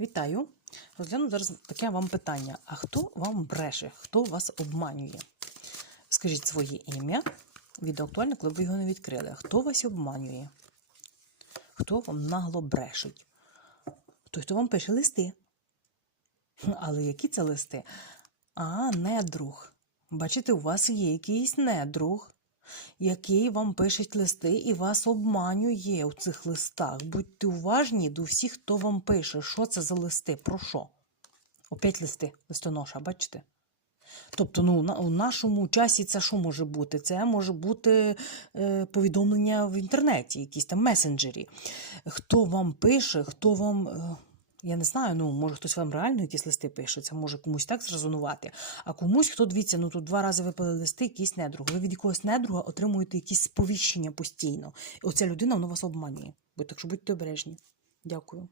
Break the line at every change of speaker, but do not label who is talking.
Вітаю. Розгляну зараз таке вам питання. А хто вам бреше? Хто вас обманює? Скажіть своє ім'я. Відео актуальне, коли ви його не відкрили. Хто вас обманює? Хто вам нагло брешить? Той, хто вам пише листи. Але які це листи? А, недруг. Бачите, у вас є якийсь недруг, який вам пише листи і вас обманює у цих листах. Будьте уважні до всіх, хто вам пише. Що це за листи? Про що? Опять листи, листоноша, бачите? Тобто, ну, у нашому часі це що може бути? Це може бути е, повідомлення в інтернеті, якісь там месенджері. Хто вам пише, хто вам. Е, я не знаю, ну може хтось вам реально якісь листи пише, це може комусь так зрезонувати. А комусь, хто дивіться, ну тут два рази випали листи, якийсь недруг. Ви від якогось недруга отримуєте якісь сповіщення постійно. І оця людина вона вас обманює. Будь так що будьте обережні. Дякую.